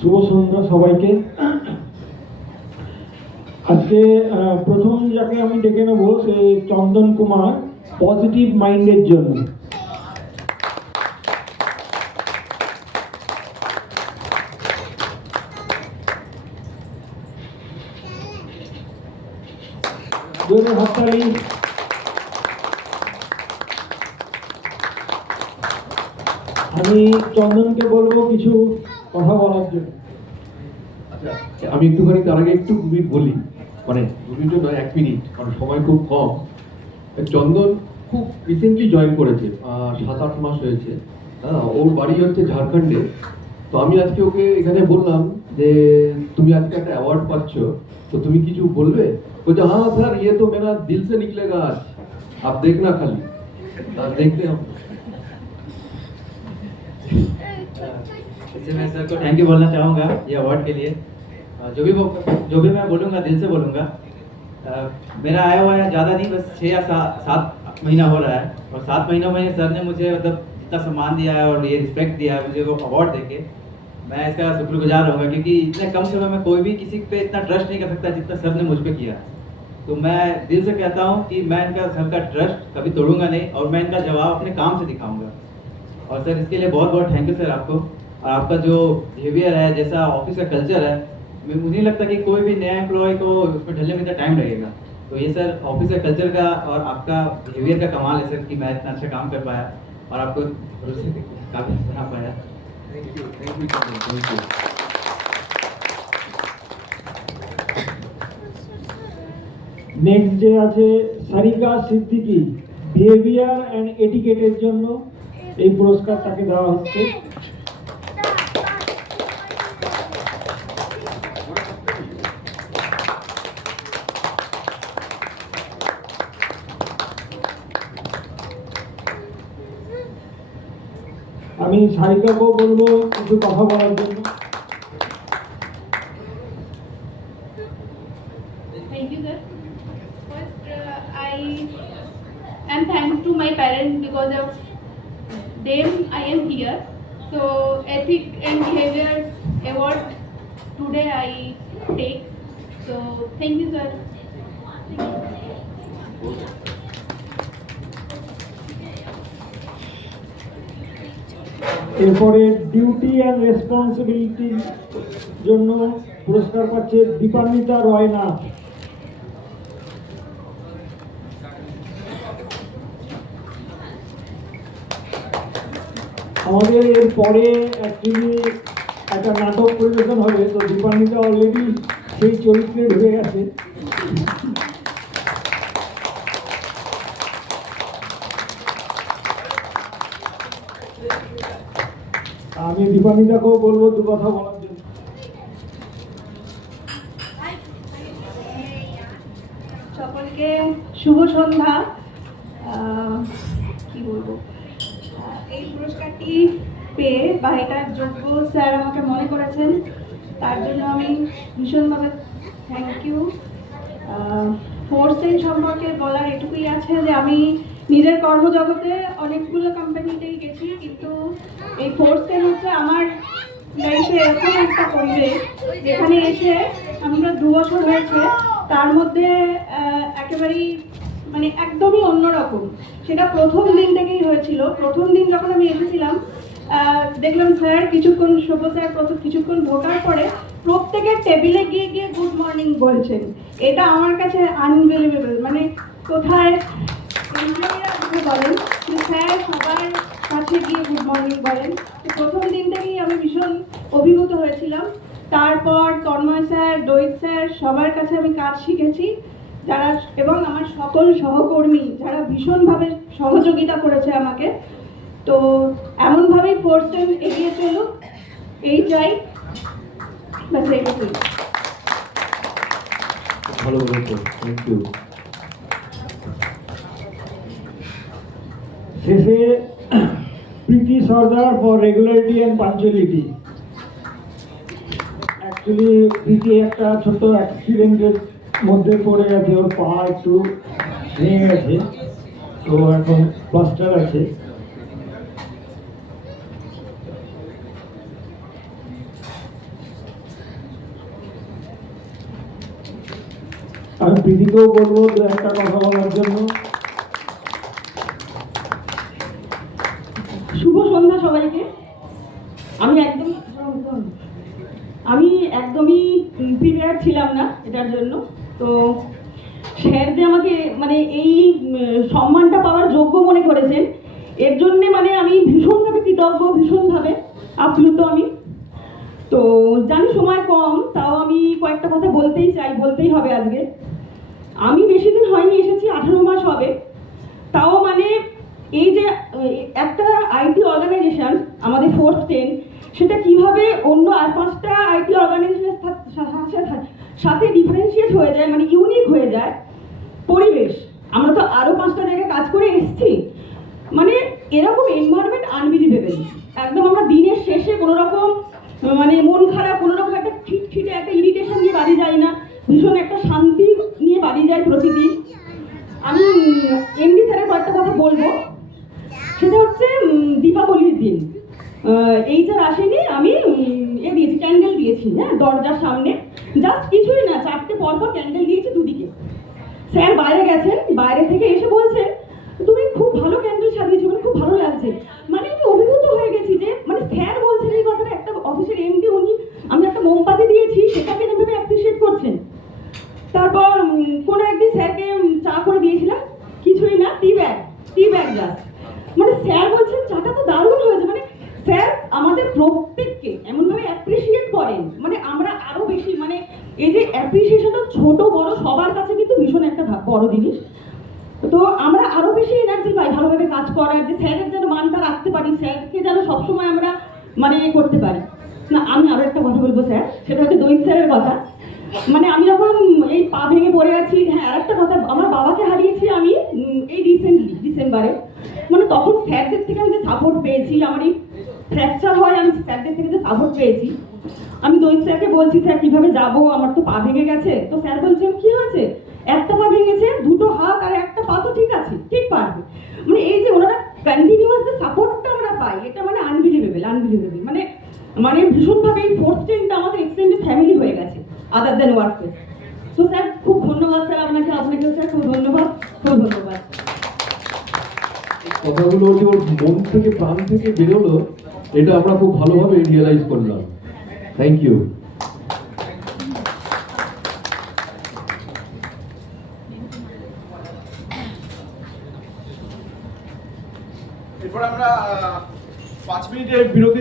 শুভ সন্ধ্যা সবাইকে। আজকে প্রথম যাকে আমি ডেকে নেব সে চন্দন কুমার, পজিটিভ মাইন্ডের জন্য। জোরে হাততালি। আমি চন্দনকে বলবো কিছু কথা বলার জন্য। আচ্ছা, আমি একটুখানি তার আগে একটু মিনিট বলি, মানে 2 মিনিট নয়, 1 মিনিট, কারণ সময় খুব কম। চন্দন খুব রিসেন্টলি জয়েন করেছে, 7-8 মাস হয়েছে। হ্যাঁ, ওর বাড়ি হচ্ছে ঝাড়খণ্ডে। তো আমি আজকে ওকে এখানে বললাম যে তুমি আজকে একটা অ্যাওয়ার্ড পাচ্ছ, তো তুমি কিছু বলবে? বলছে হ্যাঁ স্যার, ইয়ে তো মেরা দিল সে নিকলেগা আজ, আপ দেখনা খালি। দেখতে इससे मैं सर को थैंक यू बोलना चाहूँगा ये अवार्ड के लिए। जो भी मैं बोलूँगा दिल से बोलूँगा। मेरा आया हुआ है ज़्यादा नहीं, बस 6 या 7 महीना हो रहा है, और 7 महीनों में सर ने मुझे मतलब इतना सम्मान दिया है और ये रिस्पेक्ट दिया है मुझे, वो अवार्ड देके मैं इसका शुक्रगुजार रहूँगा, क्योंकि इतने कम समय में कोई भी किसी पे इतना ट्रस्ट नहीं कर सकता जितना सर ने मुझ पर किया। तो मैं दिल से कहता हूँ कि मैं इनका सर का ट्रस्ट कभी तोड़ूंगा नहीं, और मैं इनका जवाब अपने काम से दिखाऊंगा। और सर इसके लिए बहुत बहुत थैंक यू सर आपको। और आपका जो बिहेवियर है, जैसा ऑफिस का कल्चर है, मुझे नहीं लगता कि कोई भी नया एम्प्लॉय को उसमें ढलने में इतना टाइम लगेगा। तो ये सर ऑफिस का कल्चर का और आपका बिहेवियर का कमाल है सर, कि मैं इतना अच्छा काम कर पाया और आपको भरोसे काफ़ी बना पाया। Thank you, thank you. Next যে আছে সারিকা সিদ্দিকী, বিহেভিয়ার অ্যান্ড এটিকেটের জন্য এই পুরস্কার তাকে দেওয়া হচ্ছে। আমি সারিকাকেও বলবো কিছু কথা বলার জন্য। Thank you, sir. First, I am thankful to my parents, because of them I am here. So, ethic and behavior award today I take. So, thank you, sir. এরপরে ডিউটি অ্যান্ড রেসপন্সিবিলিটির জন্য পুরস্কার পাচ্ছে দীপান্বিতা রয়নাথ। আমাদের এর পরে অ্যাকচুয়ালি একটা নাটক পরিবেশন হবে, তো দীপান্বিতা অলরেডি সেই চরিত্রে ঢুকে গেছে। আমি দীপান্বিতাকেও বলবো দু কথা বলার জন্য। সকলকে শুভ সন্ধ্যা। কি বলবো, এই পুরস্কারটি পেয়ে বা এটার যোগ্য স্যার আমাকে মনে করেছেন, তার জন্য আমি ভীষণভাবে থ্যাংক ইউ। ফোর্সেন সম্পর্কে বলার এটুকুই আছে যে আমি নিজের কর্মজগতে অনেকগুলো কোম্পানিতেই গেছি, কিন্তু এই ফোর্সেন হচ্ছে আমার লাইফে এরকম একটা পরিবেশ যেখানে এসে আমরা 2 বছর হয়েছে, তার মধ্যে একেবারেই মানে একদমই অন্যরকম। সেটা প্রথম দিন থেকেই হয়েছিল। প্রথম দিন যখন আমি এসেছিলাম, দেখলাম স্যার কিছুক্ষণ, সভ্য স্যার কিছুক্ষণ ঢোকার পরে প্রত্যেকের টেবিলে গিয়ে গিয়ে গুড মর্নিং বলছেন। এটা আমার কাছে আনবিলিভেবল, মানে কোথায় বলেন স্যার সবার কাছে গিয়ে গুড মর্নিং বলেন। প্রথম দিন থেকেই আমি ভীষণ অভিভূত হয়েছিলাম। তারপর তন্ময় স্যার, দৈত স্যার, সবার কাছে আমি কাজ শিখেছি, যারা এবং আমার সকল সহকর্মী যারা ভীষণভাবে সহযোগিতা করেছে আমাকে। তো এমনভাবেই ফোর্সেন এগিয়ে চলুক, এই চাই, ব্যাস এইটুকুই। ভালো বলেছো, থ্যাংক ইউ। শেষে Priti Sardar for regularity and punctuality. Actually Priti একটা ছোট্ট অ্যাক্সিডেন্টের মধ্যে পড়ে গেছে, ওর পা একটু ভেঙে গেছে, তো এখন প্লাস্টার আছে। আমি প্রীতিকেও বলবো দু একটা কথা বলার জন্য। শুভ সন্ধ্যা সবাইকে। আমি একদমই প্রিপেয়ার ছিলাম না এটার জন্য। তো স্যার যে আমাকে মানে এই সম্মানটা পাওয়ার যোগ্য মনে করেছেন, এর জন্যে মানে আমি ভীষণভাবে কৃতজ্ঞ, ভীষণভাবে আপ্লুত আমি। তো জানি সময় কম, তাও আমি কয়েকটা কথা বলতেই হবে আজকে। আমি বেশি দিন হয়নি এসেছি, 18 মাস হবে। তাও মানে এই যে একটা আইটি অর্গানাইজেশন আমাদের ফোর্স 10, সেটা কিভাবে অন্য আর 5টা আইটি অর্গানাইজেশনের সাথে ডিফারেন্সিয়েট হয়ে যায়, মানে ইউনিক হয়ে যায়। পরিবেশ, আমরা তো আরও 5টা জায়গায় কাজ করে এসেছি, মানে এরকম এনভায়রনমেন্ট আনবিলিভেবল। একদম আমরা দিনের শেষে কোনো রকম মানে মন খারাপ, কোনো রকম একটা খিটখিটে একটা ইরিটেশন নিয়ে বাড়ি যাই না, ভীষণ একটা শান্তি নিয়ে বাড়ি যাই প্রতিদিন। আমি এমডি স্যারের কয়েকটা কথা বলবো। সেটা হচ্ছে দীপাবলির দিন এইচআর আসেনি, আমি দিয়েছি, ক্যান্ডেল দিয়েছি, হ্যাঁ, দরজার সামনে। জাস্ট কিছুই না, 4টে পরপর ক্যান্ডেল দিয়েছি দুদিকে। স্যার বাইরে গেছেন, বাইরে থেকে এসে বলছেন তুমি খুব ভালো ক্যান্ডেল সাজিয়েছো, মানে খুব ভালো লাগছে। মানে আমি অভিভূত হয়ে গেছি যে মানে স্যার বলছেন এই কথাটা, একটা অফিসের এমডি উনি, আমি একটা মোমবাতি দিয়েছি সেটাকে এভাবে অ্যাপ্রিসিয়েট করছেন। তারপর কোনো একদিন স্যারকে চা করে দিয়েছিলাম, কিছুই না, টি ব্যাগ জাস্ট। মানে স্যার বলছেন চাটা তো দারুণ হয়েছে। মানে স্যার আমাদের প্রত্যেককে এমনভাবে অ্যাপ্রিসিয়েট করেন, মানে আমরা আরো বেশি, মানে এই যে অ্যাপ্রিসিয়েশনটা ছোট বড় সবার কাছে কিন্তু ভীষণ একটা বড় জিনিস। তো আমরা আরো বেশি এনার্জি পাই ভালোভাবে কাজ করার, যে স্যারের যেন মানটা রাখতে পারি, স্যারকে যেন সবসময় আমরা মানে করতে পারি। না, আমি আরো একটা কথা বলবো স্যার, সেটা হচ্ছে দৈত স্যারের কথা। মানে আমি যখন এই পা ভেঙে পড়ে আছি, হ্যাঁ, আর একটা কথা, আমার বাবাকে হারিয়েছি আমি এই রিসেন্টলি ডিসেম্বরে। মানে তখন স্যারদের থেকে আমি যে সাপোর্ট পেয়েছি, আমার এই ফ্র্যাকচার হয়, আমি স্যারদের থেকে যে সাপোর্ট পেয়েছি। আমি দৈত স্যারকে বলছি স্যার কিভাবে যাবো, আমার তো পা ভেঙে গেছে। তো স্যার বলছেন কি হয়েছে, একটা পা ভেঙেছে, দুটো হাত আর একটা পা তো ঠিক আছে, ঠিক পারবে। মানে এই যে ওনারা কন্টিনিউয়াস যে সাপোর্টটা আমরা পাই, এটা মানে আনবিলিভেবল। মানে মানে ভীষণভাবে এই ফোর্স 10টা আমাদের এক্সটেন্ডেড ফ্যামিলি হয়ে গেছে, আদার দেন ওয়ার্ক প্লেস। তো স্যার খুব ধন্যবাদ স্যার আপনাকেও স্যার খুব ধন্যবাদ। কথাগুলো যে ওর মন থেকে প্রাণ থেকে বেরোলো, এটা আমরা খুব ভালোভাবে রিয়েলাইজ করলাম। Thank you. এরপর আমরা 5 মিনিটের বিরতি